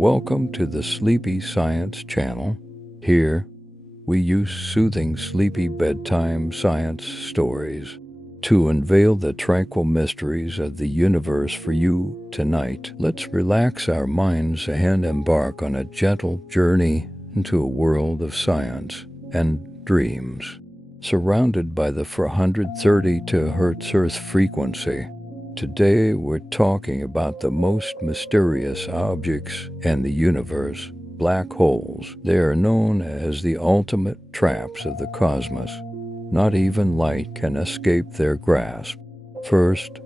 Welcome to the Sleepy Science Channel. Here, we use soothing sleepy bedtime science stories to unveil the tranquil mysteries of the universe for you tonight. Let's relax our minds and embark on a gentle journey into a world of science and dreams. Surrounded by the 432 Hz Earth frequency, today we're talking about the most mysterious objects in the universe, black holes. They are known as the ultimate traps of the cosmos. Not even light can escape their grasp. First,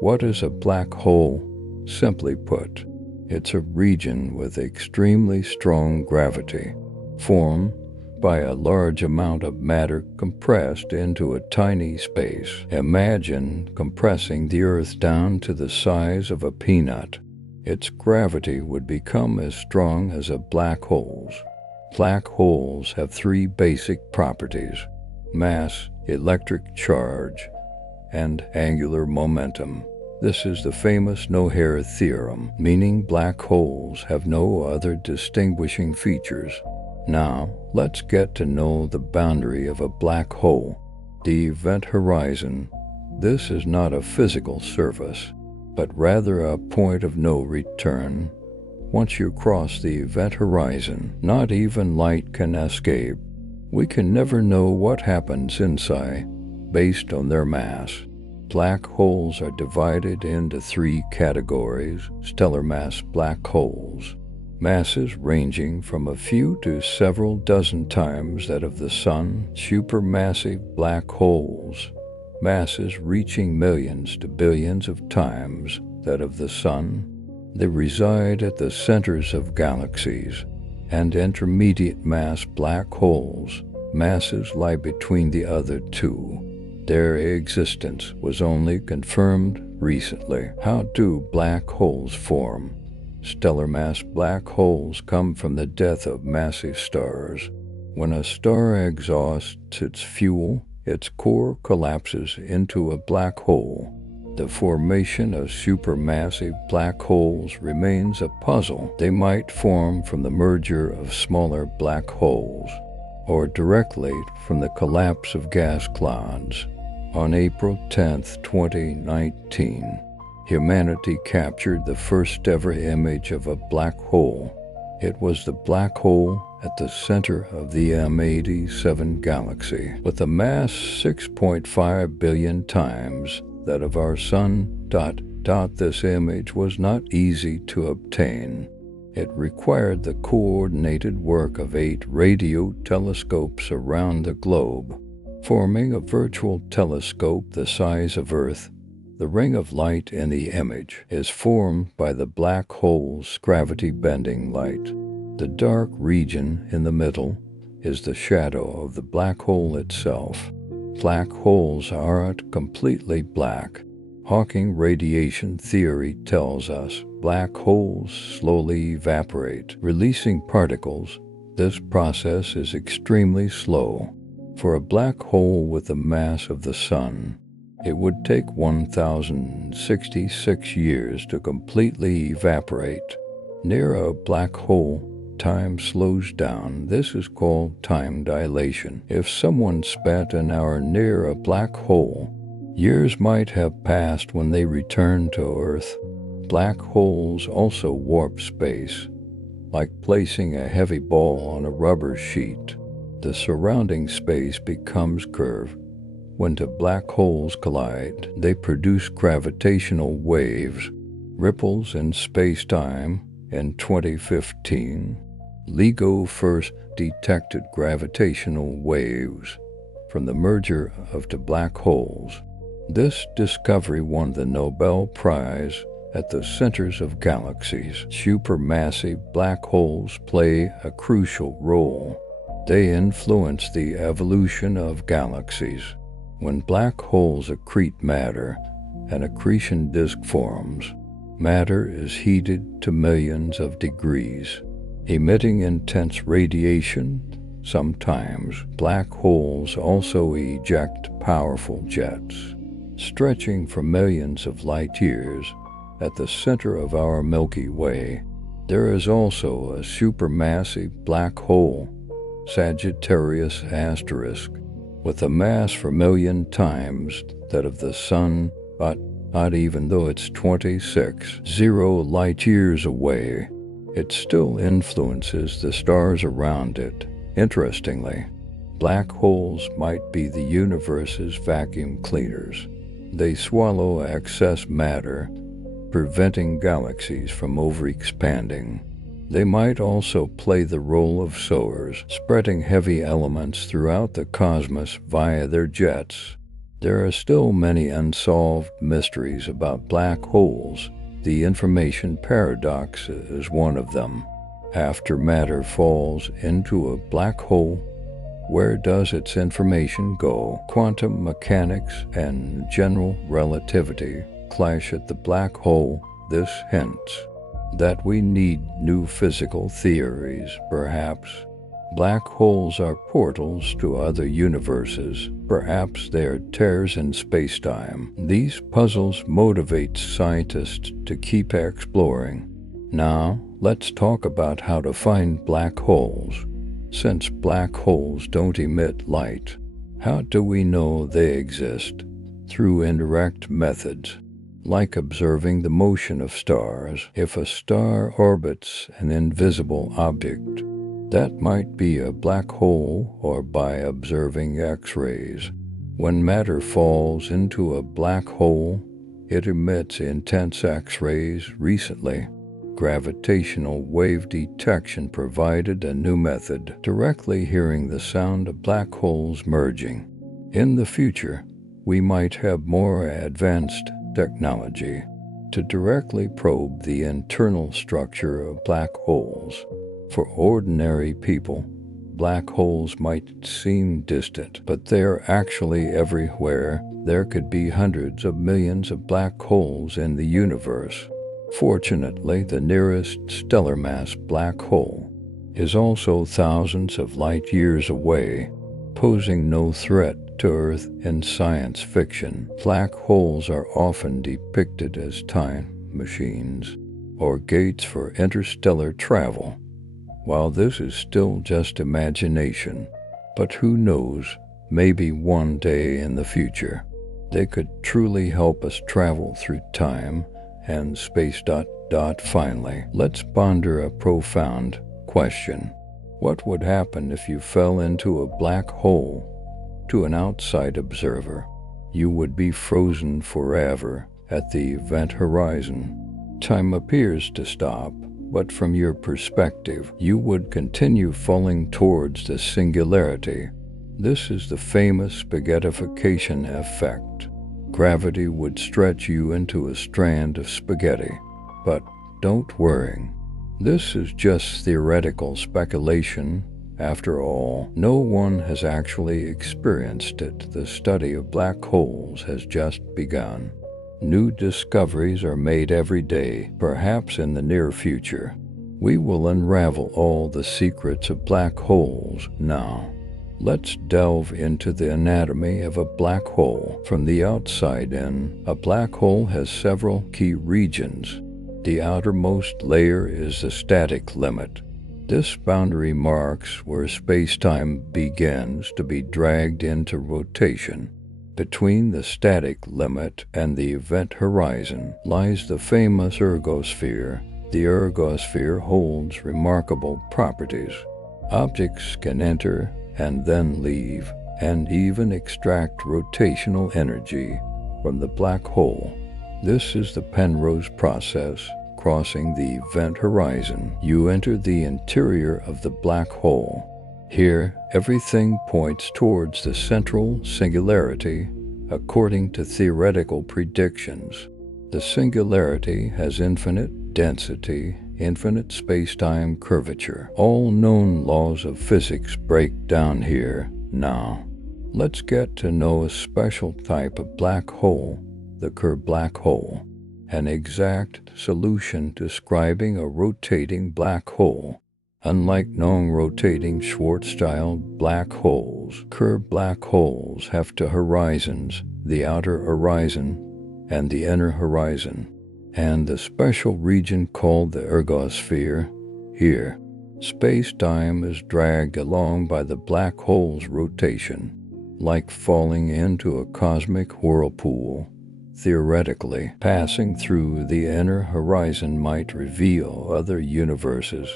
what is a black hole? Simply put, it's a region with extremely strong gravity, formed by a large amount of matter compressed into a tiny space. Imagine compressing the Earth down to the size of a peanut. Its gravity would become as strong as a black hole's. Black holes have three basic properties: mass, electric charge, and angular momentum. This is the famous no-hair theorem, meaning black holes have no other distinguishing features. Now, let's get to know the boundary of a black hole, the event horizon. This is not a physical surface, but rather a point of no return. Once you cross the event horizon, not even light can escape. We can never know what happens inside, based on their mass. Black holes are divided into three categories: stellar mass black holes, masses ranging from a few to several dozen times that of the Sun; supermassive black holes, masses reaching millions to billions of times that of the Sun. They reside at the centers of galaxies; and intermediate mass black holes, masses lie between the other two. Their existence was only confirmed recently. How do black holes form? Stellar mass black holes come from the death of massive stars. When a star exhausts its fuel, its core collapses into a black hole. The formation of supermassive black holes remains a puzzle. They might form from the merger of smaller black holes, or directly from the collapse of gas clouds. On April 10, 2019, humanity captured the first ever image of a black hole. It was the black hole at the center of the M87 galaxy, with a mass 6.5 billion times that of our Sun. This image was not easy to obtain. It required the coordinated work of 8 radio telescopes around the globe, forming a virtual telescope the size of Earth. The ring of light in the image is formed by the black hole's gravity-bending light. The dark region in the middle is the shadow of the black hole itself. Black holes aren't completely black. Hawking radiation theory tells us black holes slowly evaporate, releasing particles. This process is extremely slow. For a black hole with the mass of the Sun, it would take 1,066 years to completely evaporate. Near a black hole, time slows down. This is called time dilation. If someone spent an hour near a black hole, years might have passed when they returned to Earth. Black holes also warp space, like placing a heavy ball on a rubber sheet. The surrounding space becomes curved. When two black holes collide, they produce gravitational waves, ripples in space-time. In 2015, LIGO first detected gravitational waves from the merger of two black holes. This discovery won the Nobel Prize. At the centers of galaxies, supermassive black holes play a crucial role. They influence the evolution of galaxies. When black holes accrete matter, an accretion disk forms. Matter is heated to millions of degrees, emitting intense radiation. Sometimes black holes also eject powerful jets, stretching for millions of light years. At the center of our Milky Way, There is also a supermassive black hole, Sagittarius asterisk, with a mass 4 million times that of the Sun, but not even though it's 26.0 light-years away. It still influences the stars around it. Interestingly, black holes might be the universe's vacuum cleaners. They swallow excess matter, preventing galaxies from overexpanding. They might also play the role of sowers, spreading heavy elements throughout the cosmos via their jets. There are still many unsolved mysteries about black holes. The information paradox is one of them. After matter falls into a black hole, where does its information go? Quantum mechanics and general relativity clash at the black hole. This hints that we need new physical theories, perhaps. Black holes are portals to other universes. Perhaps they are tears in space-time. These puzzles motivate scientists to keep exploring. Now, let's talk about how to find black holes. Since black holes don't emit light, how do we know they exist? Through indirect methods, like observing the motion of stars. If a star orbits an invisible object, that might be a black hole, or by observing X-rays. When matter falls into a black hole, it emits intense X-rays. Recently, gravitational wave detection provided a new method, directly hearing the sound of black holes merging. In the future, we might have more advanced technology to directly probe the internal structure of black holes. For ordinary people, black holes might seem distant, but they're actually everywhere. There could be hundreds of millions of black holes in the universe. Fortunately, the nearest stellar mass black hole is also thousands of light-years away, posing no threat to Earth. In science fiction, black holes are often depicted as time machines or gates for interstellar travel. While this is still just imagination, but who knows, maybe one day in the future, they could truly help us travel through time and space. Finally, let's ponder a profound question. What would happen if you fell into a black hole? To an outside observer, you would be frozen forever at the event horizon. Time appears to stop, but from your perspective, you would continue falling towards the singularity. This is the famous spaghettification effect. Gravity would stretch you into a strand of spaghetti. But don't worry. This is just theoretical speculation. After all, no one has actually experienced it. The study of black holes has just begun. New discoveries are made every day. Perhaps in the near future, we will unravel all the secrets of black holes. Now, let's delve into the anatomy of a black hole. From the outside in, a black hole has several key regions. The outermost layer is the static limit. This boundary marks where space-time begins to be dragged into rotation. Between the static limit and the event horizon lies the famous ergosphere. The ergosphere holds remarkable properties. Objects can enter and then leave, and even extract rotational energy from the black hole. This is the Penrose process. Crossing the event horizon, you enter the interior of the black hole. Here, everything points towards the central singularity, according to theoretical predictions. The singularity has infinite density, infinite space-time curvature. All known laws of physics break down here. Now, let's get to know a special type of black hole, the Kerr black hole. An exact solution describing a rotating black hole. Unlike non-rotating Schwarzschild black holes, Kerr black holes have two horizons, the outer horizon and the inner horizon. and the special region called the ergosphere. Here, space-time is dragged along by the black hole's rotation, like falling into a cosmic whirlpool. Theoretically, passing through the inner horizon might reveal other universes,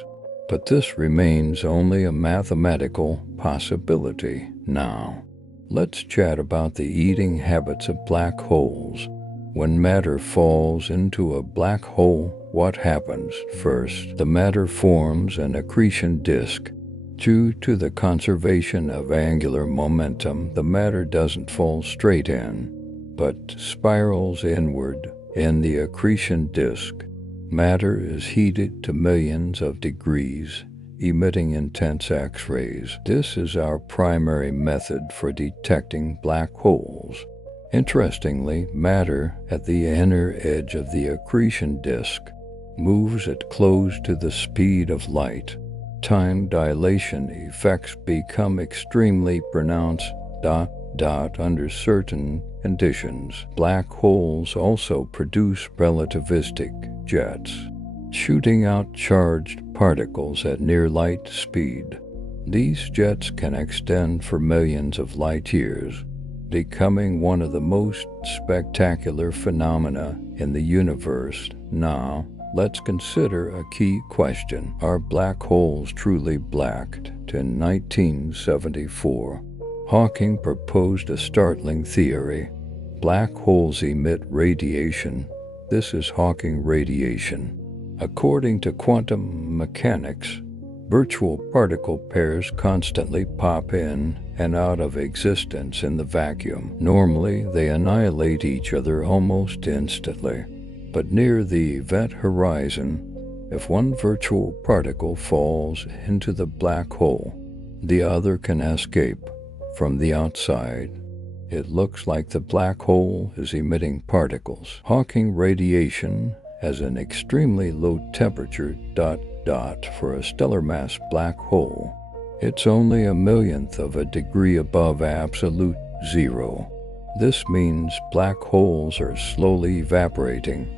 but this remains only a mathematical possibility. Now, let's chat about the eating habits of black holes. When matter falls into a black hole, what happens? First, the matter forms an accretion disk. Due to the conservation of angular momentum, the matter doesn't fall straight in, but spirals inward. In the accretion disk, matter is heated to millions of degrees, emitting intense X-rays. This is our primary method for detecting black holes. Interestingly, matter at the inner edge of the accretion disk moves at close to the speed of light. Time dilation effects become extremely pronounced. Under certain conditions, black holes also produce relativistic jets, shooting out charged particles at near light speed. These jets can extend for millions of light years, becoming one of the most spectacular phenomena in the universe. Now, let's consider a key question. Are black holes truly black? In 1974, Hawking proposed a startling theory. Black holes emit radiation. This is Hawking radiation. According to quantum mechanics, virtual particle pairs constantly pop in and out of existence in the vacuum. Normally, they annihilate each other almost instantly. But near the event horizon, if one virtual particle falls into the black hole, the other can escape from the outside. It looks like the black hole is emitting particles. Hawking radiation has an extremely low temperature ... for a stellar mass black hole. It's only a millionth of a degree above absolute zero. This means black holes are slowly evaporating.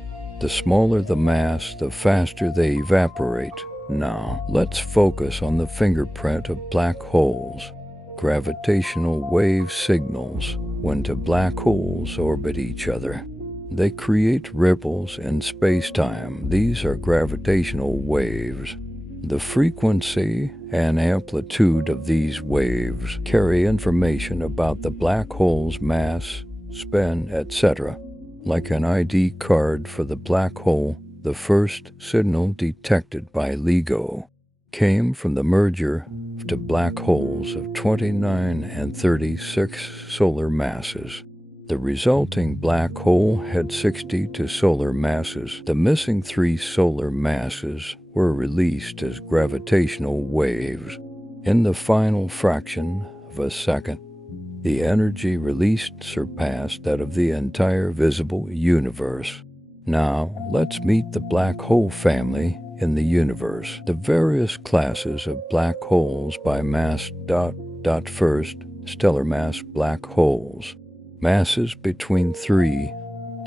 The smaller the mass, the faster they evaporate. Now, let's focus on the fingerprint of black holes. Gravitational wave signals when two black holes orbit each other. They create ripples in space-time. These are gravitational waves. The frequency and amplitude of these waves carry information about the black hole's mass, spin, etc. Like an ID card for the black hole, the first signal detected by LIGO came from the merger of two black holes of 29 and 36 solar masses. The resulting black hole had 62 solar masses. The missing 3 solar masses were released as gravitational waves. In the final fraction of a second, the energy released surpassed that of the entire visible universe. Now, let's meet the black hole family in the universe. The various classes of black holes by mass ... First, stellar mass black holes. Masses between 3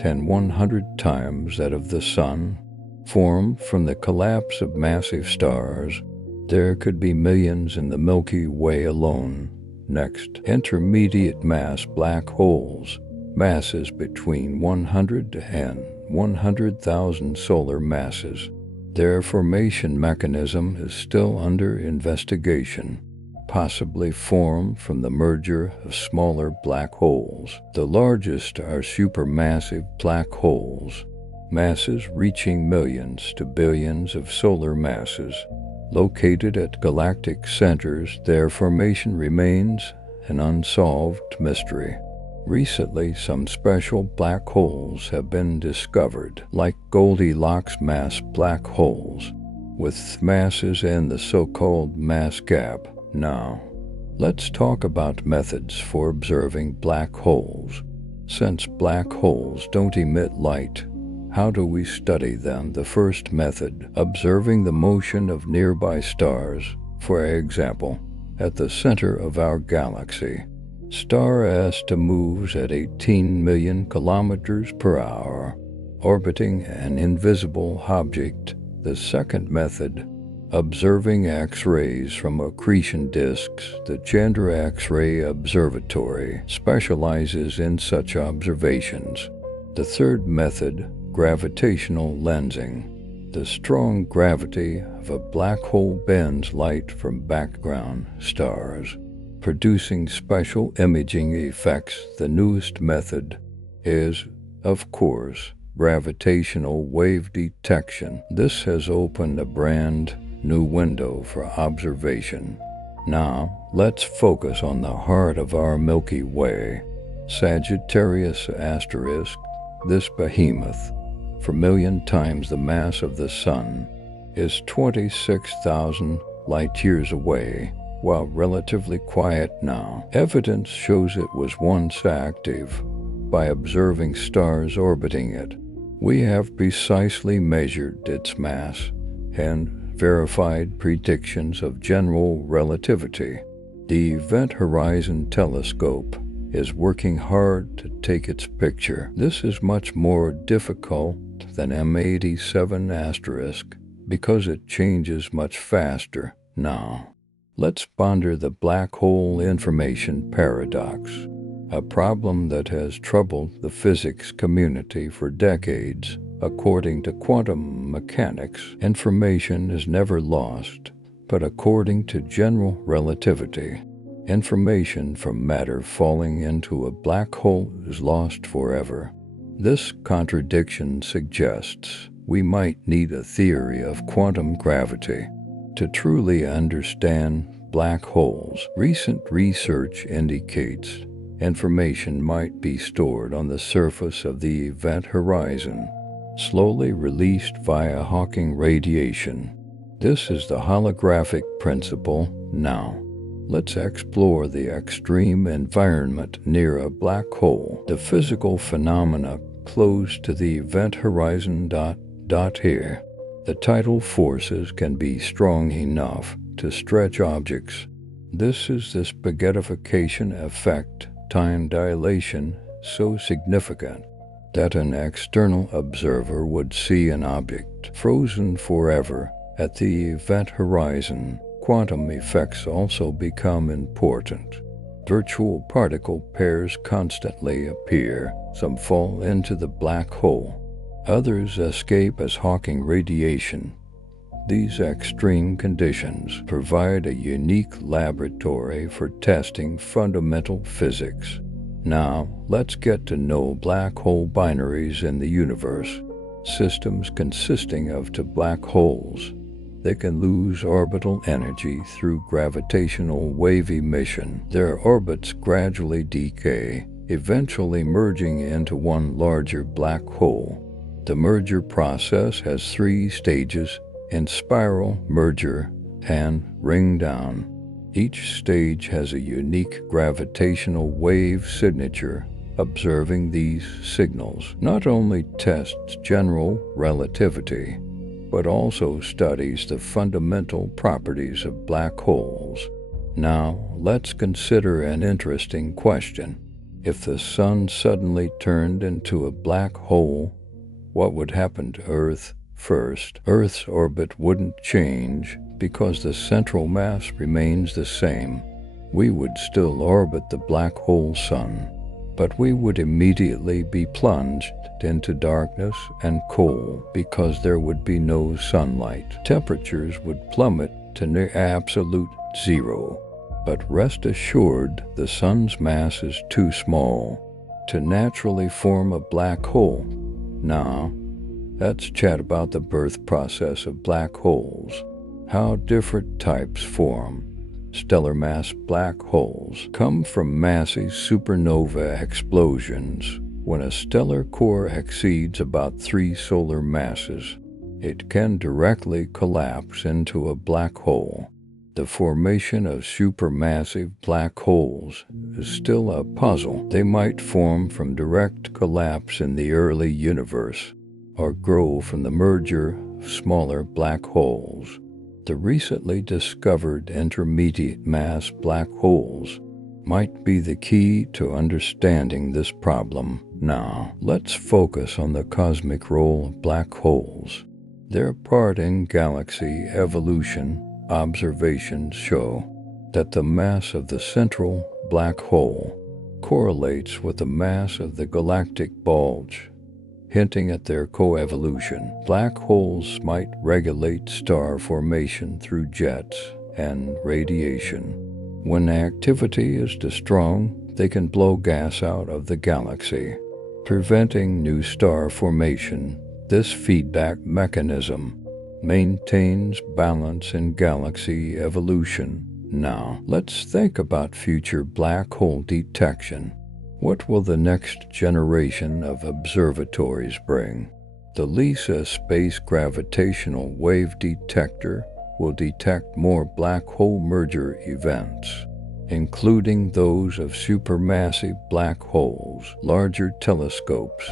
and 100 times that of the Sun, formed from the collapse of massive stars. There could be millions in the Milky Way alone. Next, intermediate mass black holes. Masses between 100 and 100,000 solar masses. Their formation mechanism is still under investigation, possibly formed from the merger of smaller black holes. The largest are supermassive black holes, masses reaching millions to billions of solar masses. Located at galactic centers, their formation remains an unsolved mystery. Recently, some special black holes have been discovered, like Goldilocks mass black holes, with masses in the so-called mass gap. Now, let's talk about methods for observing black holes. Since black holes don't emit light, how do we study them? The first method, observing the motion of nearby stars. For example, at the center of our galaxy, star S moves at 18 million kilometers per hour. orbiting an invisible object. The second method, observing X-rays from accretion disks. The Chandra X-ray Observatory specializes in such observations. The third method, gravitational lensing. The strong gravity of a black hole bends light from background stars, producing special imaging effects. The newest method is, of course, gravitational wave detection. This has opened a brand new window for observation. Now, let's focus on the heart of our Milky Way, Sagittarius asterisk. This behemoth, 4,000,000 times the mass of the Sun, is 26,000 light-years away, while relatively quiet now. Evidence shows it was once active. By observing stars orbiting it, we have precisely measured its mass and verified predictions of general relativity. The Event Horizon Telescope is working hard to take its picture. This is much more difficult than M87 asterisk because it changes much faster now. Let's ponder the black hole information paradox, a problem that has troubled the physics community for decades. According to quantum mechanics, information is never lost, but according to general relativity, information from matter falling into a black hole is lost forever. This contradiction suggests we might need a theory of quantum gravity to truly understand black holes. Recent research indicates information might be stored on the surface of the event horizon, slowly released via Hawking radiation. This is the holographic principle. Now, let's explore the extreme environment near a black hole, the physical phenomena close to the event horizon. Here, the tidal forces can be strong enough to stretch objects. This is the spaghettification effect, time dilation so significant that an external observer would see an object frozen forever at the event horizon. Quantum effects also become important. Virtual particle pairs constantly appear. Some fall into the black hole. Others escape as Hawking radiation. These extreme conditions provide a unique laboratory for testing fundamental physics. Now, let's get to know black hole binaries in the universe, systems consisting of two black holes. They can lose orbital energy through gravitational wave emission. Their orbits gradually decay, eventually merging into one larger black hole. The merger process has 3 stages: in spiral, merger, and ring down. Each stage has a unique gravitational wave signature. Observing these signals not only tests general relativity, but also studies the fundamental properties of black holes. Now, let's consider an interesting question. If the Sun suddenly turned into a black hole, what would happen to Earth? First, Earth's orbit wouldn't change because the central mass remains the same. We would still orbit the black hole Sun, but we would immediately be plunged into darkness and cold because there would be no sunlight. Temperatures would plummet to near absolute zero. But rest assured, the Sun's mass is too small to naturally form a black hole. Now, let's chat about the birth process of black holes. How different types form. Stellar mass black holes come from massive supernova explosions. When a stellar core exceeds about 3 solar masses, it can directly collapse into a black hole. The formation of supermassive black holes is still a puzzle. They might form from direct collapse in the early universe, or grow from the merger of smaller black holes. The recently discovered intermediate mass black holes might be the key to understanding this problem. Now, let's focus on the cosmic role of black holes. Their part in galaxy evolution. Observations show that the mass of the central black hole correlates with the mass of the galactic bulge, hinting at their coevolution. Black holes might regulate star formation through jets and radiation. When activity is too strong, they can blow gas out of the galaxy, preventing new star formation. This feedback mechanism maintains balance in galaxy evolution. Now, let's think about future black hole detection. What will the next generation of observatories bring? The LISA Space Gravitational Wave Detector will detect more black hole merger events, including those of supermassive black holes. Larger telescopes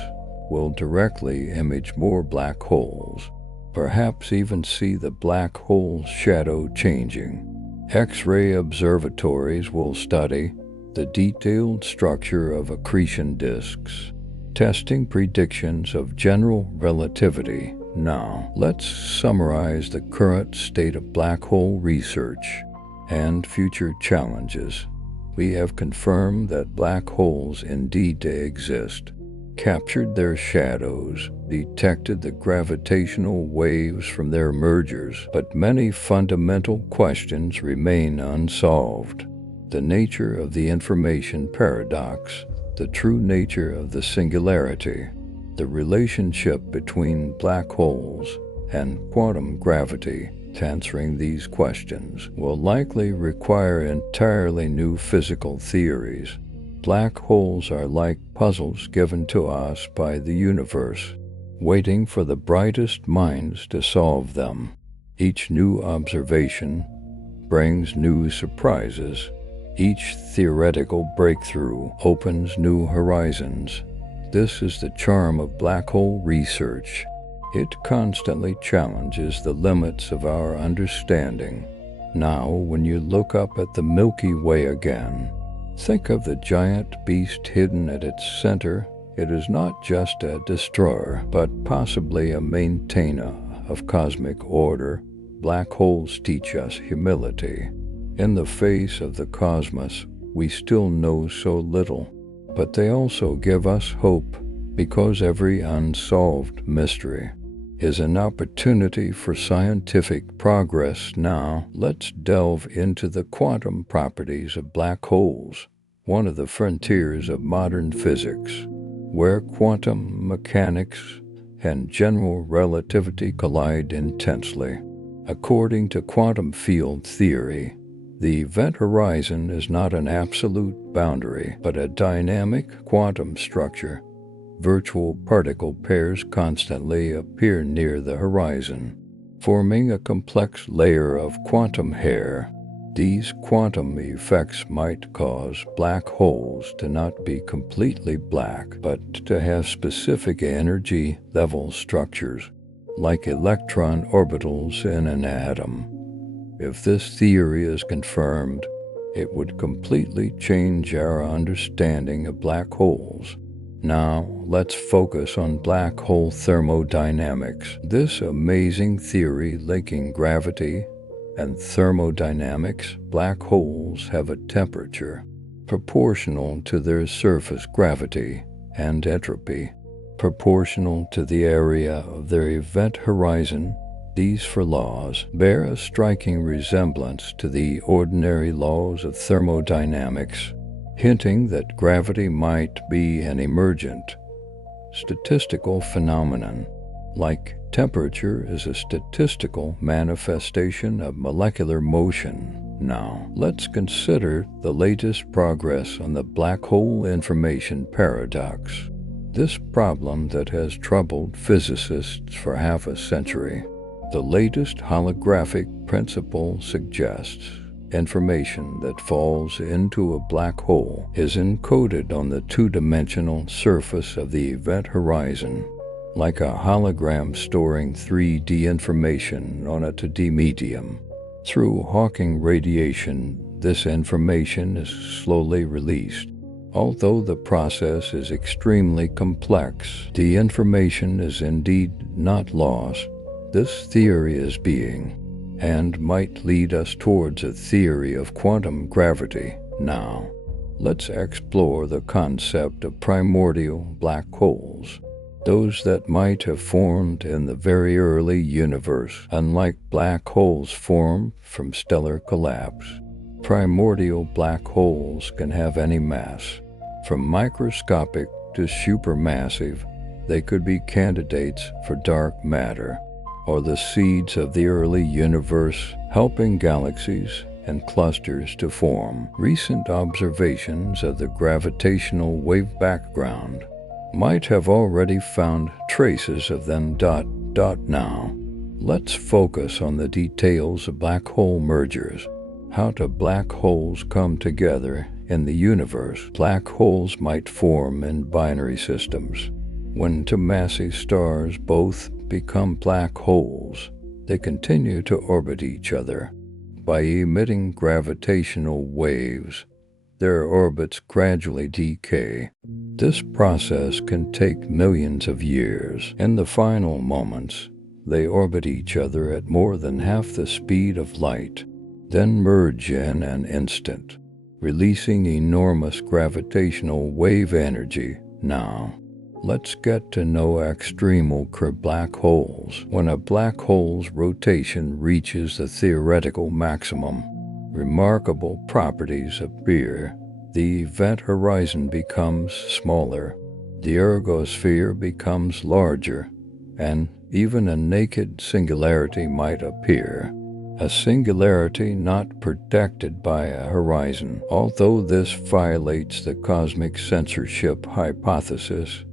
will directly image more black holes, perhaps even see the black hole shadow changing. X-ray observatories will study the detailed structure of accretion disks, testing predictions of general relativity. Now, let's summarize the current state of black hole research and future challenges. We have confirmed that black holes indeed exist, captured their shadows, detected the gravitational waves from their mergers, but many fundamental questions remain unsolved. The nature of the information paradox, the true nature of the singularity, the relationship between black holes and quantum gravity. Answering these questions will likely require entirely new physical theories. Black holes are like puzzles given to us by the universe, waiting for the brightest minds to solve them. Each new observation brings new surprises. Each theoretical breakthrough opens new horizons. This is the charm of black hole research. It constantly challenges the limits of our understanding. Now, when you look up at the Milky Way again, think of the giant beast hidden at its center. It is not just a destroyer, but possibly a maintainer of cosmic order. Black holes teach us humility. In the face of the cosmos, we still know so little, but they also give us hope, because every unsolved mystery is an opportunity for scientific progress. Now, let's delve into the quantum properties of black holes, one of the frontiers of modern physics, where quantum mechanics and general relativity collide intensely. According to quantum field theory, the event horizon is not an absolute boundary, but a dynamic quantum structure. Virtual particle pairs constantly appear near the horizon, forming a complex layer of quantum hair. These quantum effects might cause black holes to not be completely black, but to have specific energy level structures, like electron orbitals in an atom. If this theory is confirmed, it would completely change our understanding of black holes. Now, let's focus on black hole thermodynamics. This amazing theory linking gravity and thermodynamics. Black holes have a temperature proportional to their surface gravity and entropy proportional to the area of their event horizon. These four laws bear a striking resemblance to the ordinary laws of thermodynamics, hinting that gravity might be an emergent, statistical phenomenon, like temperature is a statistical manifestation of molecular motion. Now, let's consider the latest progress on the black hole information paradox. This problem that has troubled physicists for half a century. The latest holographic principle suggests information that falls into a black hole is encoded on the two-dimensional surface of the event horizon, like a hologram storing 3D information on a 2D medium. Through Hawking radiation, this information is slowly released, Although the process is extremely complex, the information is indeed not lost. This theory is being, and might lead us towards a theory of quantum gravity. Now, let's explore the concept of primordial black holes, those that might have formed in the very early universe. Unlike black holes formed from stellar collapse, primordial black holes can have any mass. From microscopic to supermassive, they could be candidates for dark matter, or the seeds of the early universe, helping galaxies and clusters to form. Recent observations of the gravitational wave background might have already found traces of them. Now, let's focus on the details of black hole mergers. How do black holes come together in the universe? Black holes might form in binary systems. When two massive stars both become black holes, they continue to orbit each other. By emitting gravitational waves, their orbits gradually decay. This process can take millions of years. In the final moments, they orbit each other at more than half the speed of light, then merge in an instant, releasing enormous gravitational wave energy. Now, let's get to know extremal black holes. When a black hole's rotation reaches the theoretical maximum, remarkable properties appear. The event horizon becomes smaller, the ergosphere becomes larger, and even a naked singularity might appear. A singularity not protected by a horizon. Although this violates the cosmic censorship hypothesis,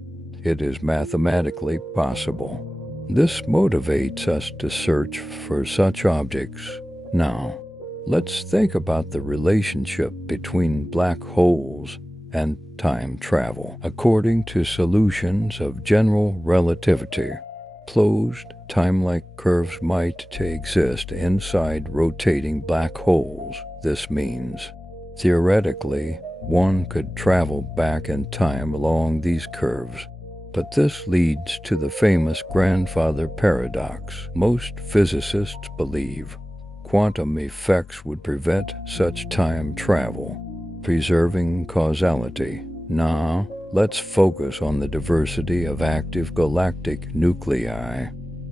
it is mathematically possible. This motivates us to search for such objects. Now, let's think about the relationship between black holes and time travel. According to solutions of general relativity, closed, time-like curves might exist inside rotating black holes. This means, theoretically, one could travel back in time along these curves. But this leads to the famous grandfather paradox. Most physicists believe quantum effects would prevent such time travel, preserving causality. Now, let's focus on the diversity of active galactic nuclei.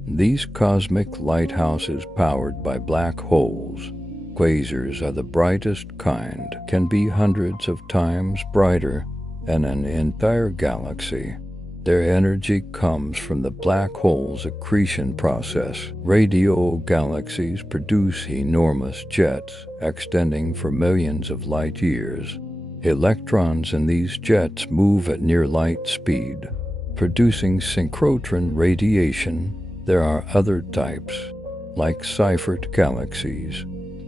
These cosmic lighthouses powered by black holes, quasars are the brightest kind, can be hundreds of times brighter than an entire galaxy. Their energy comes from the black hole's accretion process. Radio galaxies produce enormous jets extending for millions of light years. Electrons in these jets move at near light speed, producing synchrotron radiation. There are other types, like Seyfert galaxies,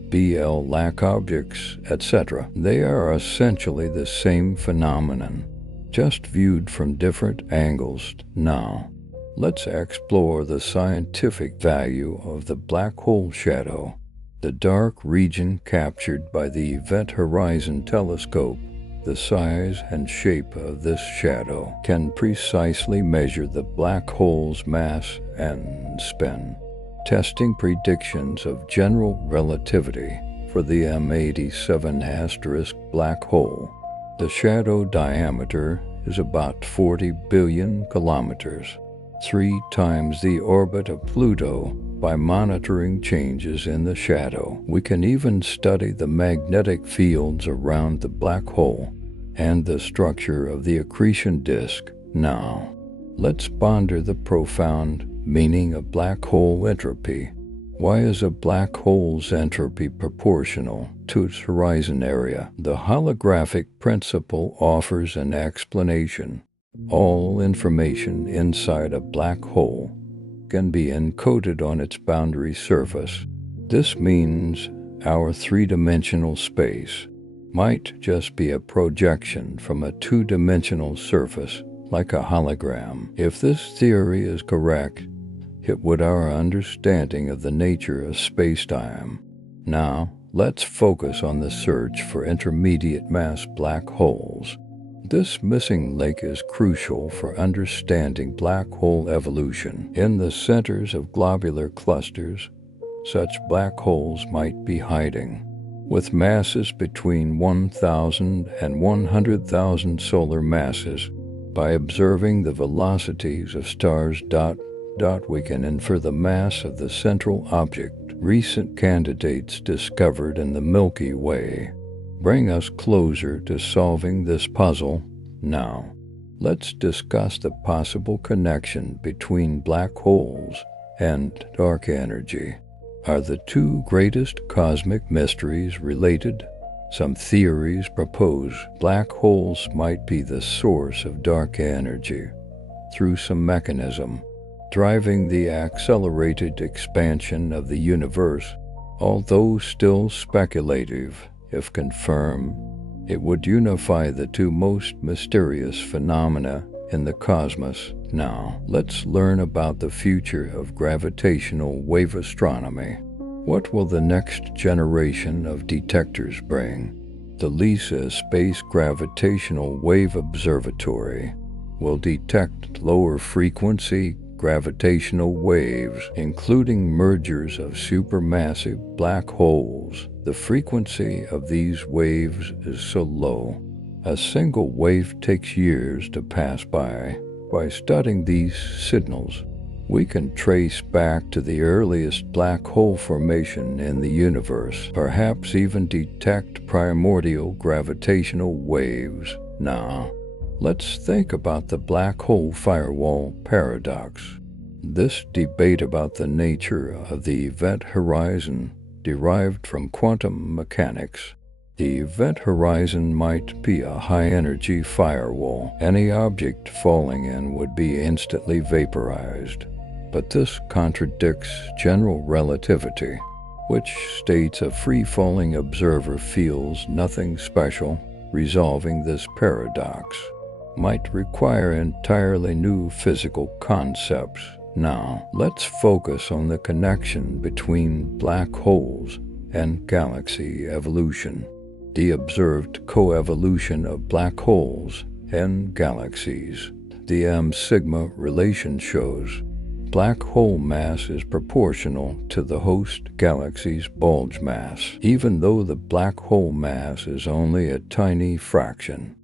BL-lac objects, etc. They are essentially the same phenomenon, just viewed from different angles. Now, let's explore the scientific value of the black hole shadow. The dark region captured by the Event Horizon Telescope. The size and shape of this shadow can precisely measure the black hole's mass and spin, testing predictions of general relativity for the M87* black hole. The shadow diameter is about 40 billion kilometers, 3 times the orbit of Pluto. By monitoring changes in the shadow, we can even study the magnetic fields around the black hole and the structure of the accretion disk. Now, let's ponder the profound meaning of black hole entropy. Why is a black hole's entropy proportional to its horizon area? The holographic principle offers an explanation. All information inside a black hole can be encoded on its boundary surface. This means our three-dimensional space might just be a projection from a two-dimensional surface, like a hologram. If this theory is correct, it would our understanding of the nature of space-time. Now, let's focus on the search for intermediate mass black holes. This missing link is crucial for understanding black hole evolution. In the centers of globular clusters, such black holes might be hiding, with masses between 1,000 and 100,000 solar masses. By observing the velocities of stars, we can infer the mass of the central object. Recent candidates discovered in the Milky Way bring us closer to solving this puzzle. Now, let's discuss the possible connection between black holes and dark energy. Are the two greatest cosmic mysteries related? Some theories propose black holes might be the source of dark energy through some mechanism driving the accelerated expansion of the universe. Although still speculative, if confirmed, it would unify the two most mysterious phenomena in the cosmos. Now, let's learn about the future of gravitational wave astronomy. What will the next generation of detectors bring? The LISA Space Gravitational Wave Observatory will detect lower frequency gravitational waves, including mergers of supermassive black holes. The frequency of these waves is so low, a single wave takes years to pass by. By studying these signals, we can trace back to the earliest black hole formation in the universe, perhaps even detect primordial gravitational waves. Now, let's think about the black hole firewall paradox. This debate about the nature of the event horizon derived from quantum mechanics. The event horizon might be a high-energy firewall. Any object falling in would be instantly vaporized. But this contradicts general relativity, which states a free-falling observer feels nothing special. Resolving this paradox might require entirely new physical concepts. Now, let's focus on the connection between black holes and galaxy evolution. The observed coevolution of black holes and galaxies. The M-sigma relation shows black hole mass is proportional to the host galaxy's bulge mass, even though the black hole mass is only a tiny fraction.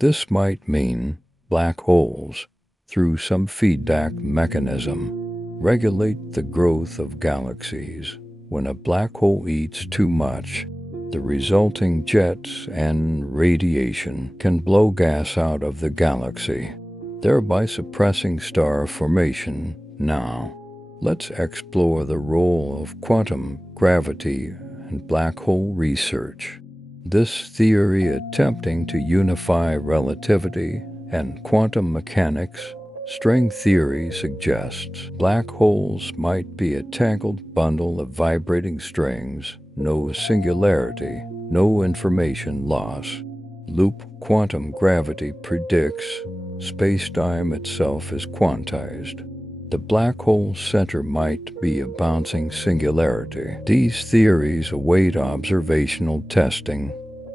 This might mean black holes, through some feedback mechanism, regulate the growth of galaxies. When a black hole eats too much, the resulting jets and radiation can blow gas out of the galaxy, thereby suppressing star formation. Now, let's explore the role of quantum gravity and black hole research. This theory, attempting to unify relativity and quantum mechanics, string theory suggests black holes might be a tangled bundle of vibrating strings, no singularity, no information loss. Loop quantum gravity predicts space-time itself is quantized. The black hole center might be a bouncing singularity. These theories await observational testing.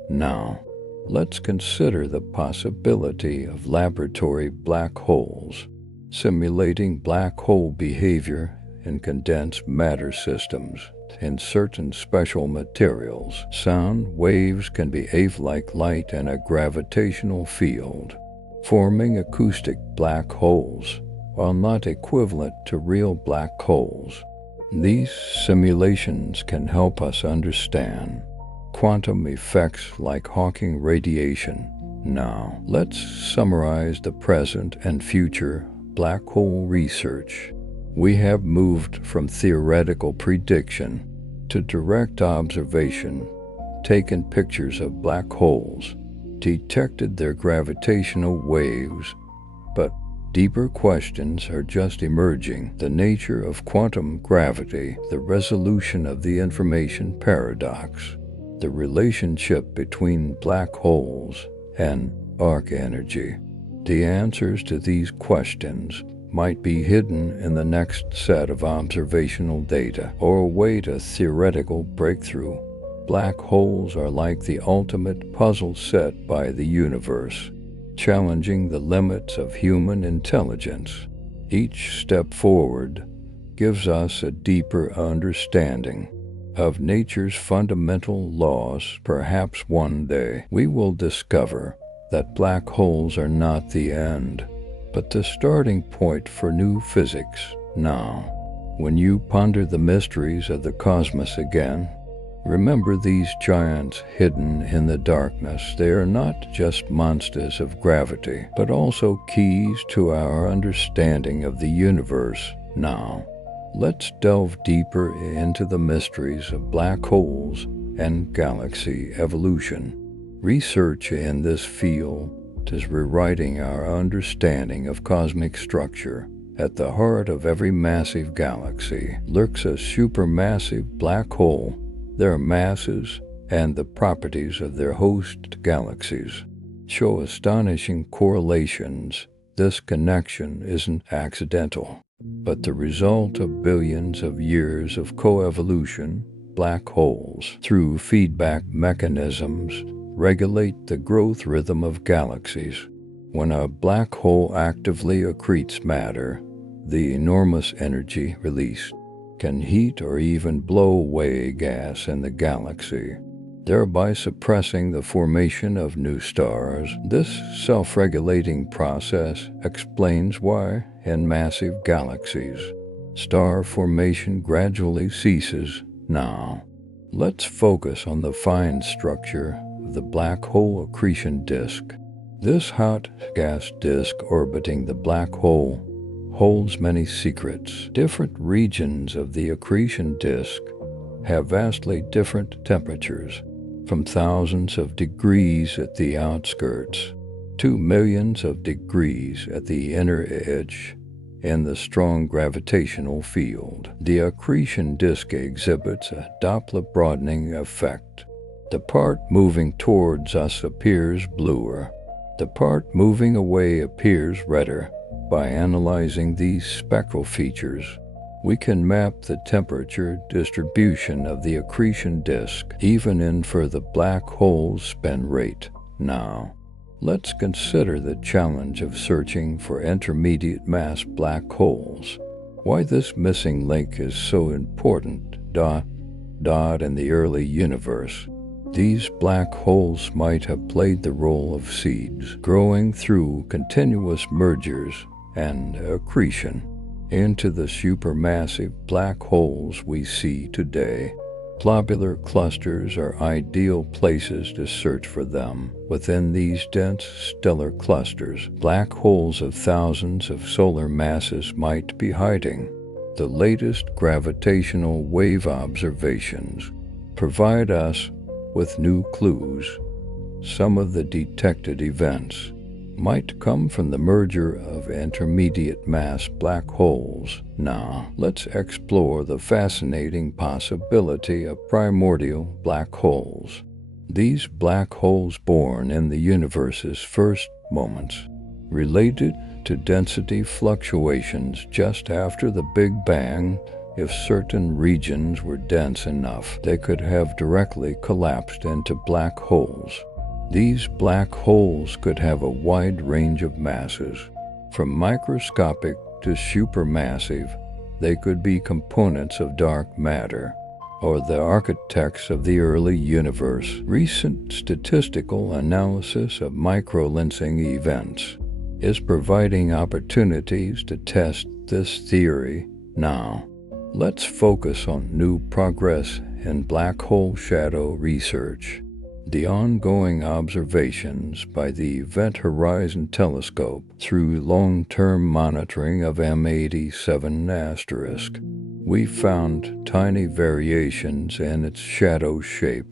Now, let's consider the possibility of laboratory black holes, simulating black hole behavior in condensed matter systems. In certain special materials, sound waves can behave like light in a gravitational field, forming acoustic black holes, while not equivalent to real black holes. These simulations can help us understand quantum effects like Hawking radiation. Now, let's summarize the present and future black hole research. We have moved from theoretical prediction to direct observation, taken pictures of black holes, detected their gravitational waves, but deeper questions are just emerging. The nature of quantum gravity, the resolution of the information paradox, the relationship between black holes and dark energy. The answers to these questions might be hidden in the next set of observational data or await a theoretical breakthrough. Black holes are like the ultimate puzzle set by the universe, challenging the limits of human intelligence. Each step forward gives us a deeper understanding of nature's fundamental laws. Perhaps one day we will discover that black holes are not the end, but the starting point for new physics. Now, when you ponder the mysteries of the cosmos again, remember these giants hidden in the darkness. They are not just monsters of gravity, but also keys to our understanding of the universe. Now, let's delve deeper into the mysteries of black holes and galaxy evolution. Research in this field is rewriting our understanding of cosmic structure. At the heart of every massive galaxy lurks a supermassive black hole. Their masses and the properties of their host galaxies show astonishing correlations. This connection isn't accidental, but the result of billions of years of coevolution. Black holes, through feedback mechanisms, regulate the growth rhythm of galaxies. When a black hole actively accretes matter, the enormous energy released can heat or even blow away gas in the galaxy, thereby suppressing the formation of new stars. This self-regulating process explains why, in massive galaxies, star formation gradually ceases. Now, let's focus on the fine structure of the black hole accretion disk. This hot gas disk orbiting the black hole holds many secrets. Different regions of the accretion disk have vastly different temperatures, from thousands of degrees at the outskirts to millions of degrees at the inner edge. In the strong gravitational field, the accretion disk exhibits a Doppler broadening effect. The part moving towards us appears bluer. The part moving away appears redder. By analyzing these spectral features, we can map the temperature distribution of the accretion disk, even in for the black hole's spin rate. Now, let's consider the challenge of searching for intermediate mass black holes. Why this missing link is so important. In the early universe, these black holes might have played the role of seeds, growing through continuous mergers and accretion into the supermassive black holes we see today. Globular clusters are ideal places to search for them. Within these dense stellar clusters, black holes of thousands of solar masses might be hiding. The latest gravitational wave observations provide us with new clues. Some of the detected events might come from the merger of intermediate mass black holes. Now, let's explore the fascinating possibility of primordial black holes. These black holes born in the universe's first moments, related to density fluctuations just after the Big Bang. If certain regions were dense enough, they could have directly collapsed into black holes. These black holes could have a wide range of masses, from microscopic to supermassive. They could be components of dark matter, or the architects of the early universe. Recent statistical analysis of microlensing events is providing opportunities to test this theory. Now, let's focus on new progress in black hole shadow research. The ongoing observations by the Event Horizon Telescope through long-term monitoring of M87*, we found tiny variations in its shadow shape.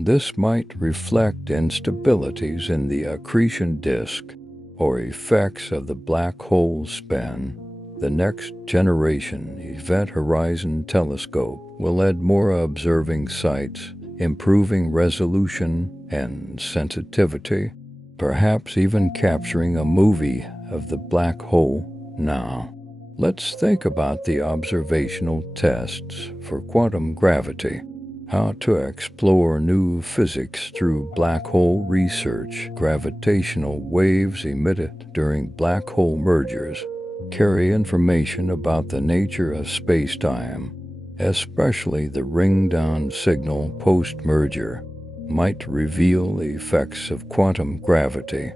This might reflect instabilities in the accretion disk or effects of the black hole's spin. The next generation Event Horizon Telescope will add more observing sites, improving resolution and sensitivity, perhaps even capturing a movie of the black hole. Now, let's think about the observational tests for quantum gravity. How to explore new physics through black hole research. Gravitational waves emitted during black hole mergers carry information about the nature of space-time, especially the ring-down signal post-merger might reveal the effects of quantum gravity.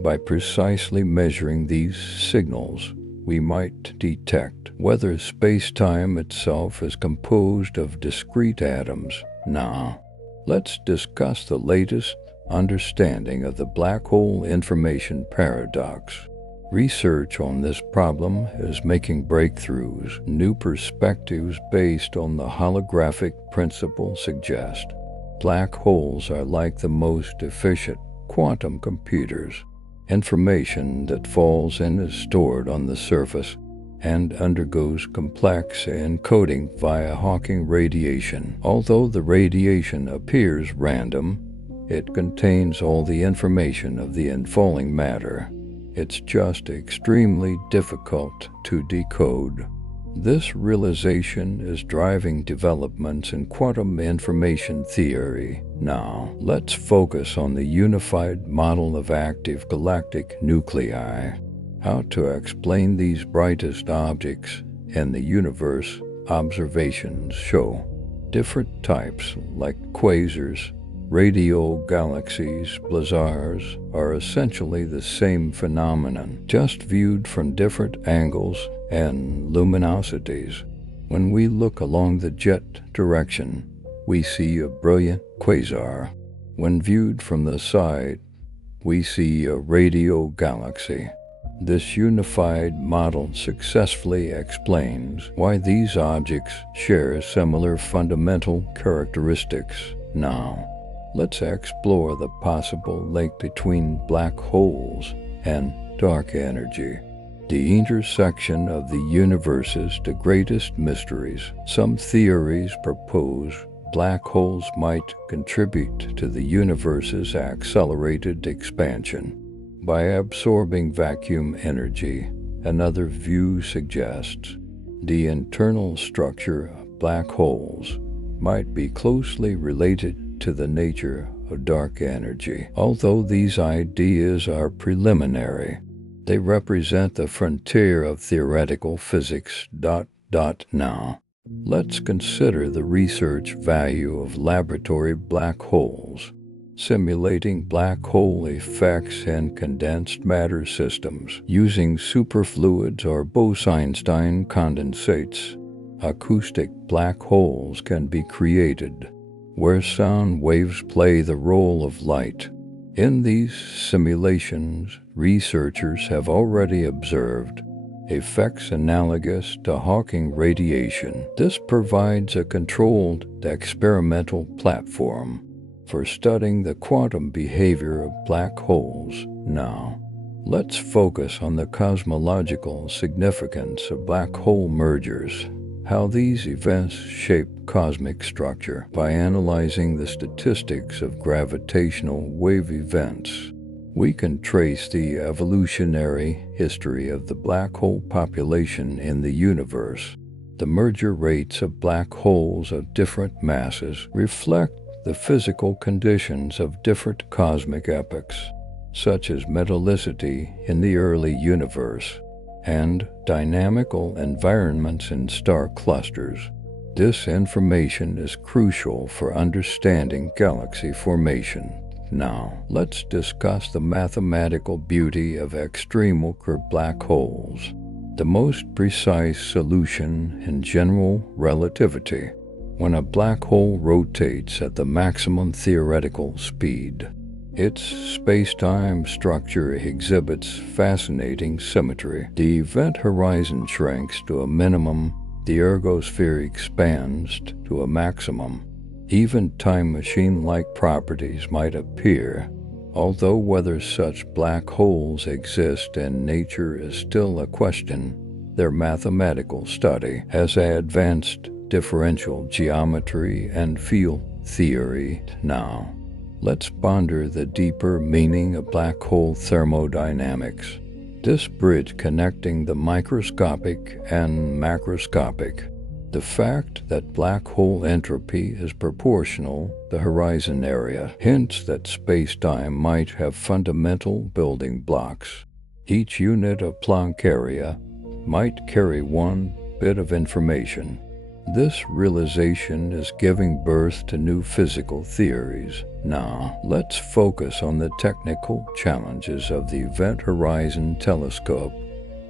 By precisely measuring these signals, we might detect whether space-time itself is composed of discrete atoms. Now, let's discuss the latest understanding of the black hole information paradox. Research on this problem is making breakthroughs. New perspectives based on the holographic principle suggest black holes are like the most efficient quantum computers. Information that falls in is stored on the surface and undergoes complex encoding via Hawking radiation. Although the radiation appears random, it contains all the information of the infalling matter. It's just extremely difficult to decode. This realization is driving developments in quantum information theory. Now, let's focus on the unified model of active galactic nuclei. How to explain these brightest objects in the universe. Observations show different types like quasars, radio galaxies, blazars are essentially the same phenomenon, just viewed from different angles and luminosities. When we look along the jet direction, we see a brilliant quasar. When viewed from the side, we see a radio galaxy. This unified model successfully explains why these objects share similar fundamental characteristics. Now, let's explore the possible link between black holes and dark energy. The intersection of the universe's greatest mysteries. Some theories propose black holes might contribute to the universe's accelerated expansion by absorbing vacuum energy. Another view suggests the internal structure of black holes might be closely related to the nature of dark energy. Although these ideas are preliminary, they represent the frontier of theoretical physics. Now, let's consider the research value of laboratory black holes. Simulating black hole effects in condensed matter systems using superfluids or Bose-Einstein condensates. Acoustic black holes can be created, where sound waves play the role of light. In these simulations, researchers have already observed effects analogous to Hawking radiation. This provides a controlled experimental platform for studying the quantum behavior of black holes. Now, let's focus on the cosmological significance of black hole mergers. How these events shape cosmic structure. By analyzing the statistics of gravitational wave events, we can trace the evolutionary history of the black hole population in the universe. The merger rates of black holes of different masses reflect the physical conditions of different cosmic epochs, such as metallicity in the early universe and dynamical environments in star clusters. This information is crucial for understanding galaxy formation. Now, let's discuss the mathematical beauty of extremal black holes. The most precise solution in general relativity. When a black hole rotates at the maximum theoretical speed, its space-time structure exhibits fascinating symmetry. The event horizon shrinks to a minimum, the ergosphere expands to a maximum. Even time machine-like properties might appear, although whether such black holes exist in nature is still a question. Their mathematical study has advanced differential geometry and field theory. Now, let's ponder the deeper meaning of black hole thermodynamics. This bridge connecting the microscopic and macroscopic The fact that black hole entropy is proportional to the horizon area hints that space-time might have fundamental building blocks. Each unit of Planck area might carry one bit of information. This realization is giving birth to new physical theories. Now, let's focus on the technical challenges of the Event Horizon Telescope.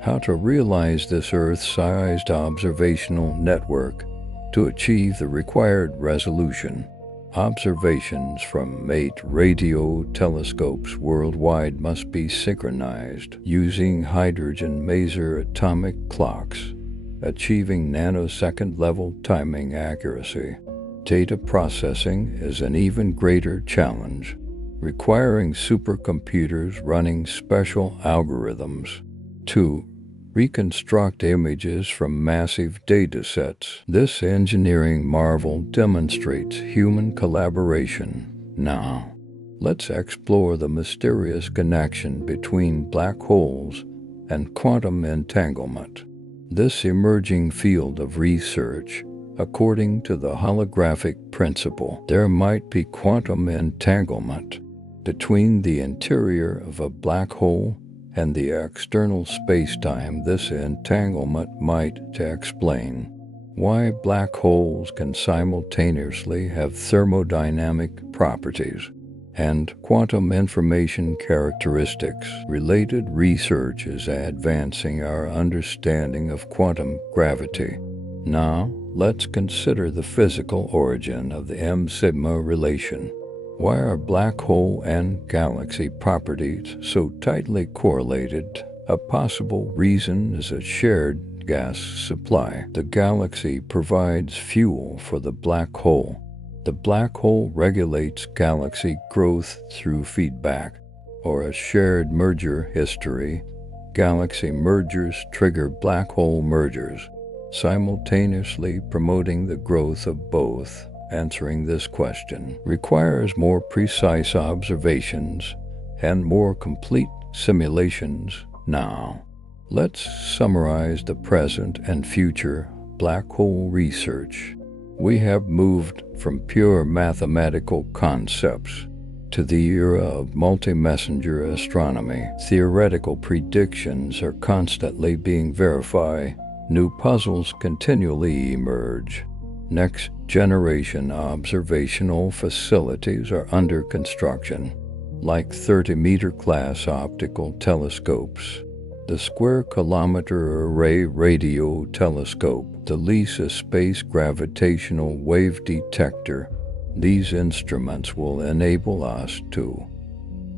How to realize this Earth-sized observational network to achieve the required resolution. Observations from 8 radio telescopes worldwide must be synchronized using hydrogen maser atomic clocks, achieving nanosecond-level timing accuracy. Data processing is an even greater challenge, requiring supercomputers running special algorithms to reconstruct images from massive datasets. This engineering marvel demonstrates human collaboration. Now, let's explore the mysterious connection between black holes and quantum entanglement. This emerging field of research, according to the holographic principle, there might be quantum entanglement between the interior of a black hole and the external spacetime. This entanglement might explain why black holes can simultaneously have thermodynamic properties and quantum information characteristics. Related research is advancing our understanding of quantum gravity. Now, let's consider the physical origin of the M-sigma relation. Why are black hole and galaxy properties so tightly correlated? A possible reason is a shared gas supply. The galaxy provides fuel for the black hole. The black hole regulates galaxy growth through feedback, or a shared merger history. Galaxy mergers trigger black hole mergers, simultaneously promoting the growth of both. Answering this question requires more precise observations and more complete simulations. Now, let's summarize the present and future black hole research. We have moved from pure mathematical concepts to the era of multi-messenger astronomy. Theoretical predictions are constantly being verified. New puzzles continually emerge. Next-generation observational facilities are under construction, like 30-meter class optical telescopes, the Square-Kilometer Array Radio Telescope, the LISA Space Gravitational Wave Detector. These instruments will enable us to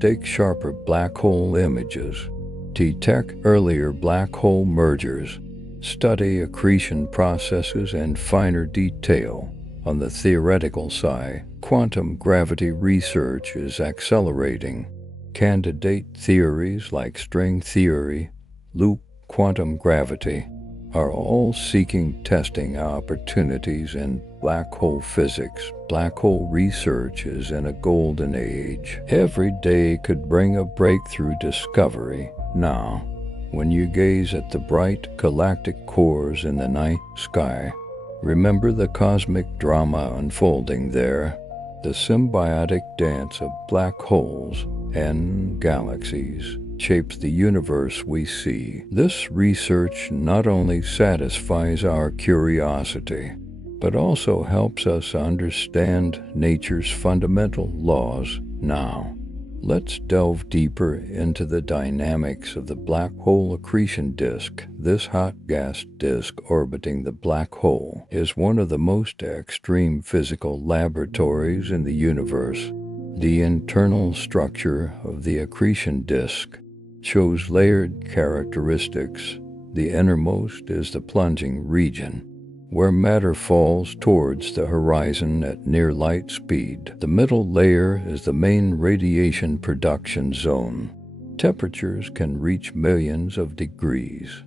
take sharper black hole images, detect earlier black hole mergers, study accretion processes in finer detail. On the theoretical side, quantum gravity research is accelerating. Candidate theories like string theory, loop quantum gravity, are all seeking testing opportunities in black hole physics. Black hole research is in a golden age. Every day could bring a breakthrough discovery. Now, when you gaze at the bright galactic cores in the night sky, remember the cosmic drama unfolding there, the symbiotic dance of black holes and galaxies shapes the universe we see. This research not only satisfies our curiosity, but also helps us understand nature's fundamental laws. Now, let's delve deeper into the dynamics of the black hole accretion disk. This hot gas disk orbiting the black hole is one of the most extreme physical laboratories in the universe. The internal structure of the accretion disk shows layered characteristics. The innermost is the plunging region, where matter falls towards the horizon at near light speed. The middle layer is the main radiation production zone. Temperatures can reach millions of degrees.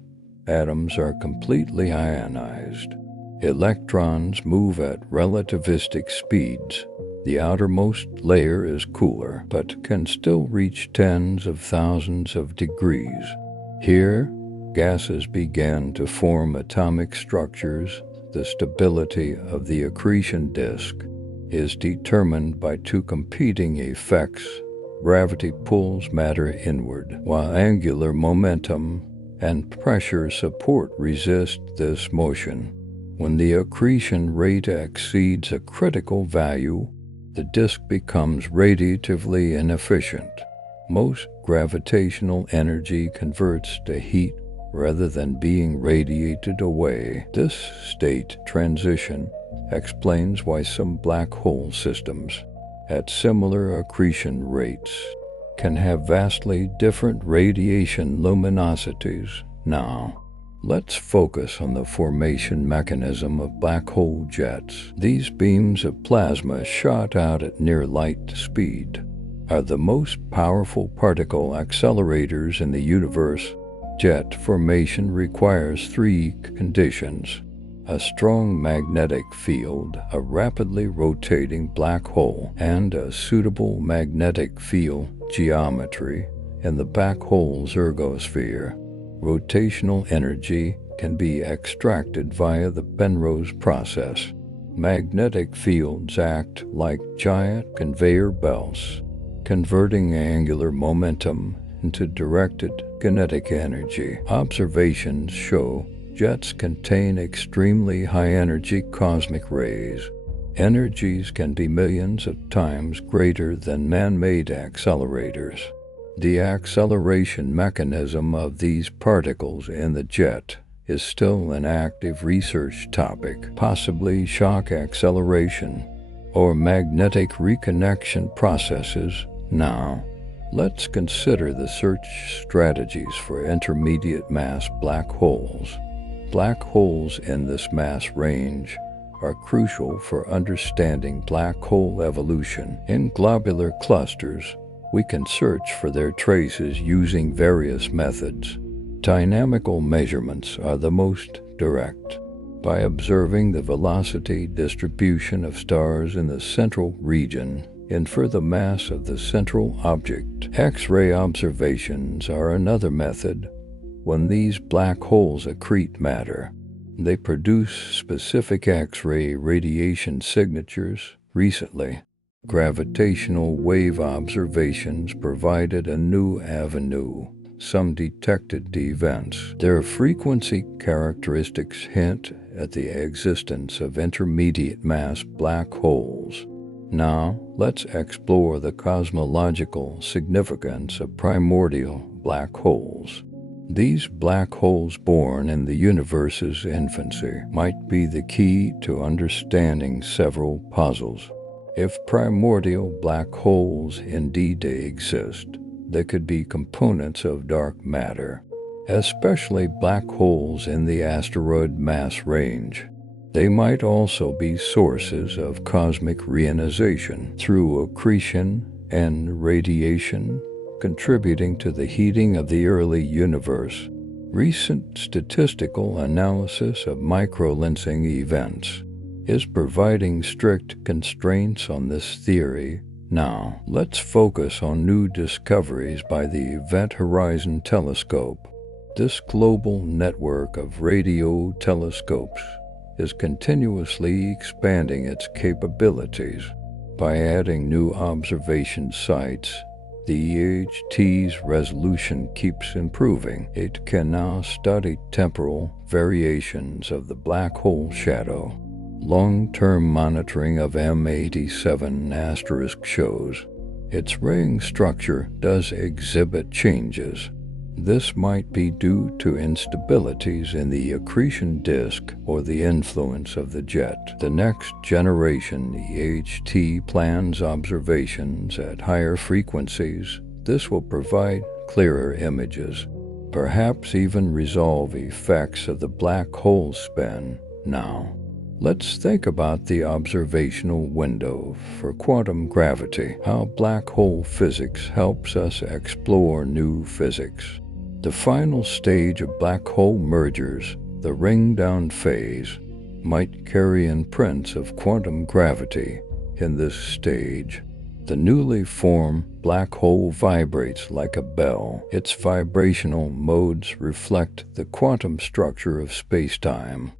Atoms are completely ionized. Electrons move at relativistic speeds. The outermost layer is cooler, but can still reach tens of thousands of degrees. Here, gases begin to form atomic structures. The stability of the accretion disk is determined by two competing effects. Gravity pulls matter inward, while angular momentum and pressure support resist this motion. When the accretion rate exceeds a critical value, the disk becomes radiatively inefficient. Most gravitational energy converts to heat rather than being radiated away. This state transition explains why some black hole systems, at similar accretion rates, can have vastly different radiation luminosities. Now, let's focus on the formation mechanism of black hole jets. These beams of plasma shot out at near light speed are the most powerful particle accelerators in the universe. Jet formation requires three conditions: a strong magnetic field, a rapidly rotating black hole, and a suitable magnetic field geometry in the black hole's ergosphere. Rotational energy can be extracted via the Penrose process. Magnetic fields act like giant conveyor belts, converting angular momentum into directed kinetic energy. Observations show jets contain extremely high-energy cosmic rays. Energies can be millions of times greater than man-made accelerators. The acceleration mechanism of these particles in the jet is still an active research topic, possibly shock acceleration or magnetic reconnection processes. Now, let's consider the search strategies for intermediate mass black holes. Black holes in this mass range are crucial for understanding black hole evolution. In globular clusters, we can search for their traces using various methods. Dynamical measurements are the most direct. By observing the velocity distribution of stars in the central region, infer the mass of the central object. X-ray observations are another method. When these black holes accrete matter, they produce specific X-ray radiation signatures. Recently, gravitational wave observations provided a new avenue. Some detected events. Their frequency characteristics hint at the existence of intermediate mass black holes. Now, let's explore the cosmological significance of primordial black holes. These black holes born in the universe's infancy might be the key to understanding several puzzles. If primordial black holes indeed exist, they could be components of dark matter, especially black holes in the asteroid mass range. They might also be sources of cosmic reionization through accretion and radiation, contributing to the heating of the early universe. Recent statistical analysis of microlensing events is providing strict constraints on this theory. Now, let's focus on new discoveries by the Event Horizon Telescope. This global network of radio telescopes is continuously expanding its capabilities. By adding new observation sites, the EHT's resolution keeps improving. It can now study temporal variations of the black hole shadow. Long-term monitoring of M87 shows its ring structure does exhibit changes. This might be due to instabilities in the accretion disk or the influence of the jet. The next generation EHT plans observations at higher frequencies. This will provide clearer images, perhaps even resolve effects of the black hole spin. Now, let's think about the observational window for quantum gravity, how black hole physics helps us explore new physics. The final stage of black hole mergers, the ring-down phase, might carry imprints of quantum gravity. In this stage, the newly formed black hole vibrates like a bell. Its vibrational modes reflect the quantum structure of space-time.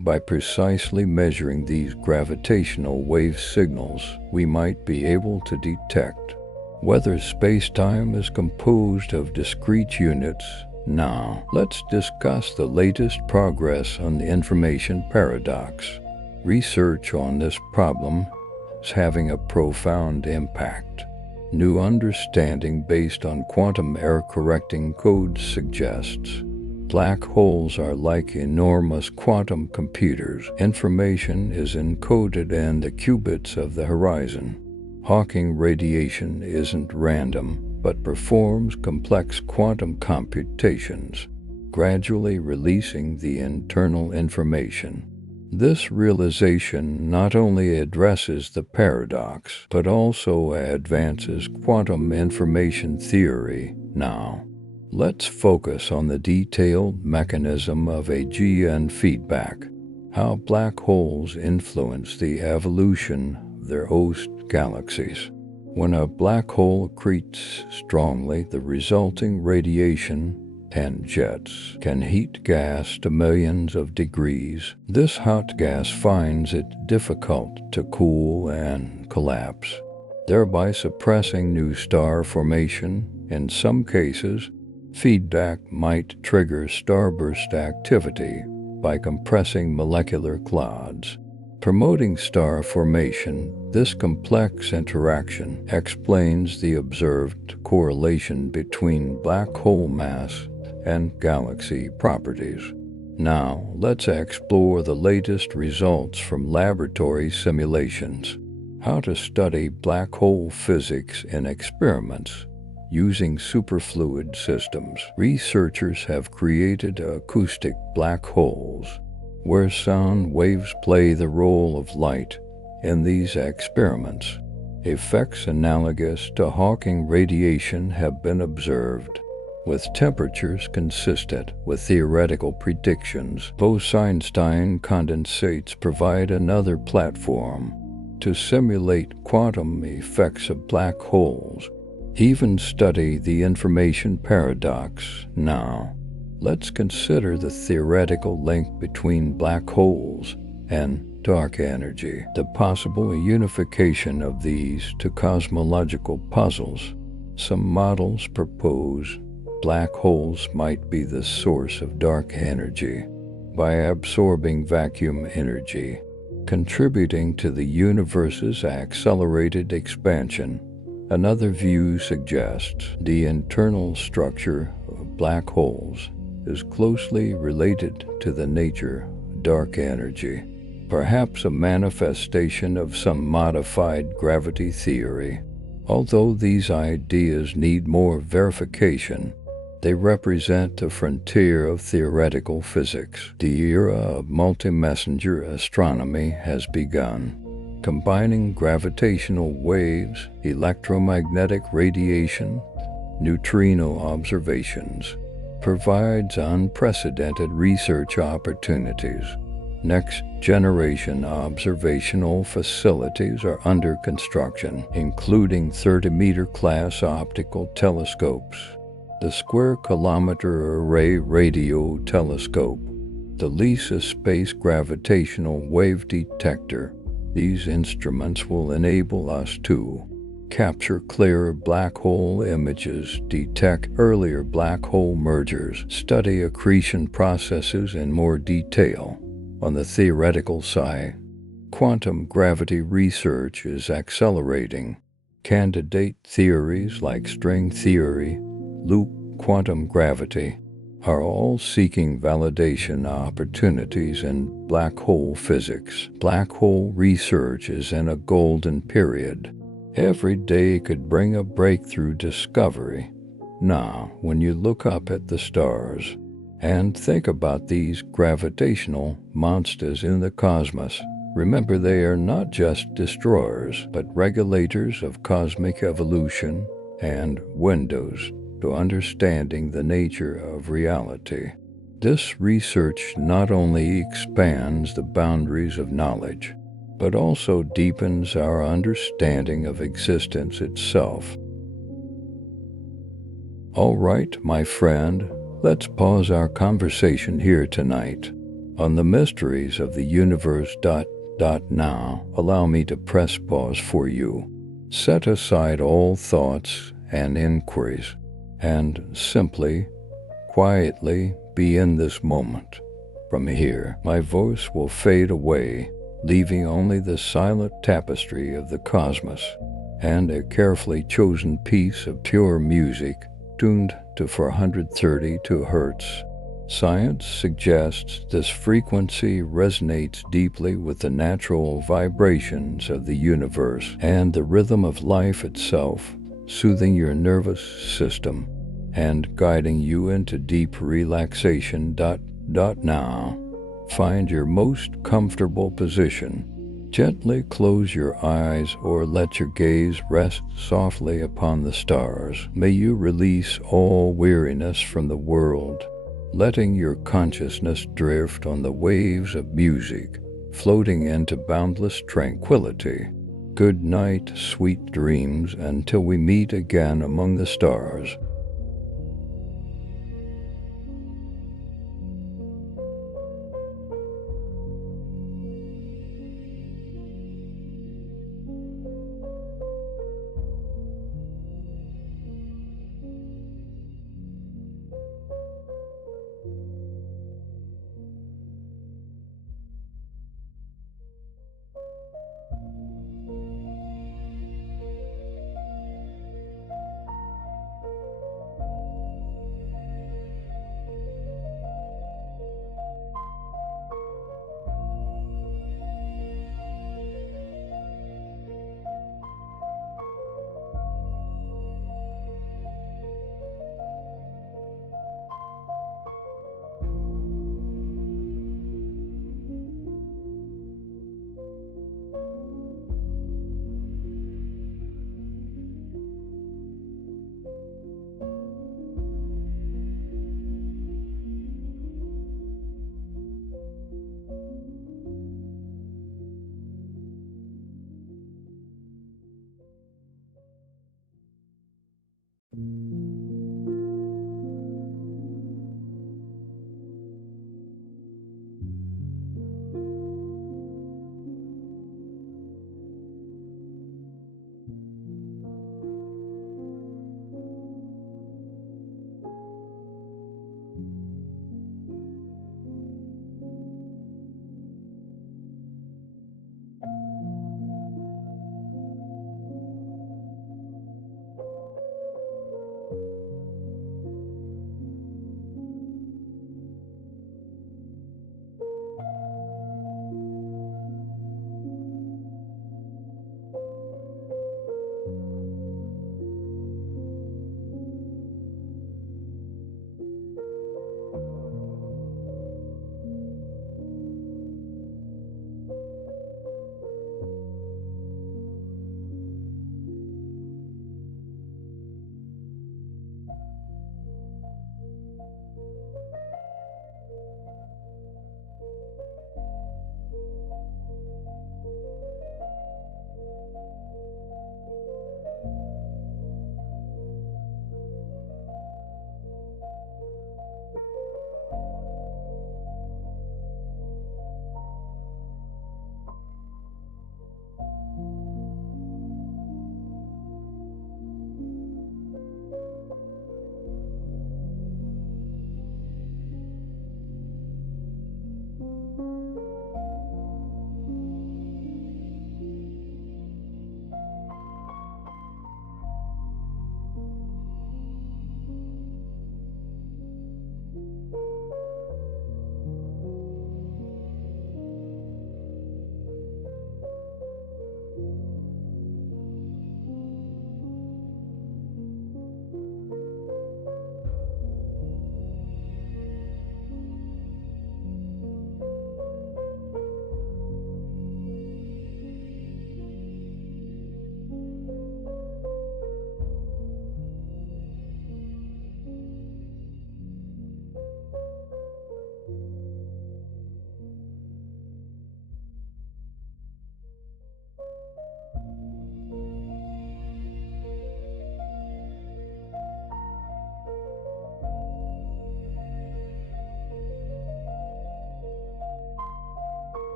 By precisely measuring these gravitational wave signals, we might be able to detect whether space-time is composed of discrete units. Now, let's discuss the latest progress on the information paradox. Research on this problem is having a profound impact. New understanding based on quantum error-correcting codes suggests black holes are like enormous quantum computers. Information is encoded in the qubits of the horizon. Hawking radiation isn't random, but performs complex quantum computations, gradually releasing the internal information. This realization not only addresses the paradox, but also advances quantum information theory. Now, let's focus on the detailed mechanism of AGN feedback, how black holes influence the evolution of their host galaxies. When a black hole accretes strongly, the resulting radiation and jets can heat gas to millions of degrees. This hot gas finds it difficult to cool and collapse, thereby suppressing new star formation. In some cases, feedback might trigger starburst activity by compressing molecular clouds, promoting star formation. This complex interaction explains the observed correlation between black hole mass and galaxy properties. Now, let's explore the latest results from laboratory simulations. How to study black hole physics in experiments. Using superfluid systems, researchers have created acoustic black holes, where sound waves play the role of light. In these experiments, effects analogous to Hawking radiation have been observed, with temperatures consistent with theoretical predictions. Bose-Einstein condensates provide another platform to simulate quantum effects of black holes. Even study the information paradox. Now, let's consider the theoretical link between black holes and dark energy, the possible unification of these to cosmological puzzles. Some models propose black holes might be the source of dark energy by absorbing vacuum energy, contributing to the universe's accelerated expansion. Another view suggests the internal structure of black holes is closely related to the nature of dark energy, perhaps a manifestation of some modified gravity theory. Although these ideas need more verification, they represent a frontier of theoretical physics. The era of multi-messenger astronomy has begun. Combining gravitational waves, electromagnetic radiation, neutrino observations, provides unprecedented research opportunities. Next-generation observational facilities are under construction, including 30-meter class optical telescopes, the Square-Kilometer Array Radio Telescope, the LISA Space Gravitational Wave Detector. These instruments will enable us to capture clearer black hole images, detect earlier black hole mergers, study accretion processes in more detail. On the theoretical side, quantum gravity research is accelerating. Candidate theories like string theory, loop quantum gravity, are all seeking validation opportunities in black hole physics. Black hole research is in a golden period. Every day could bring a breakthrough discovery. Now, when you look up at the stars and think about these gravitational monsters in the cosmos, remember they are not just destroyers, but regulators of cosmic evolution and windows to understanding the nature of reality. This research not only expands the boundaries of knowledge, but also deepens our understanding of existence itself. All right, my friend, let's pause our conversation here tonight. on the mysteries of the universe. Now, allow me to press pause for you. Set aside all thoughts and inquiries, and simply, quietly be in this moment. From here, my voice will fade away, leaving only the silent tapestry of the cosmos and a carefully chosen piece of pure music tuned to 432 Hz. Science suggests this frequency resonates deeply with the natural vibrations of the universe and the rhythm of life itself, soothing your nervous system and guiding you into deep relaxation. Now, find your most comfortable position. Gently close your eyes or let your gaze rest softly upon the stars. May you release all weariness from the world, letting your consciousness drift on the waves of music, floating into boundless tranquility. Good night, sweet dreams, until we meet again among the stars.